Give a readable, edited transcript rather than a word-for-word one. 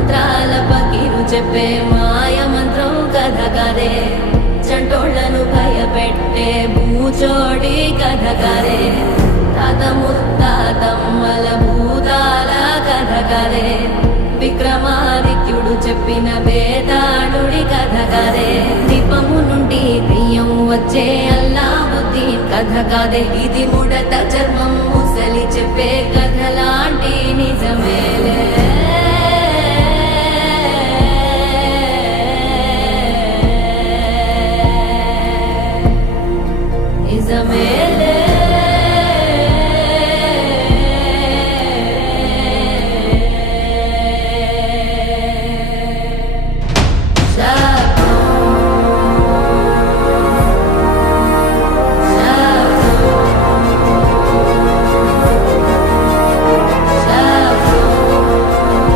మంత్రాల పకీరు చెప్పే మాయ మంత్రం కథ కదే చంటోళ్లను భయపెట్టే భూచోడి కథ కదే తాత ముత్తాతమ్మల భూతాల కథ కదే విక్రమాదిత్యుడు చెప్పిన వేదాళుడి కథ కదే దీపము నుండి దెయ్యం వచ్చే అల్లావుద్దీన్ కథ కాదే ఇది ముడత చర్మం ముసలి చెప్పే కథ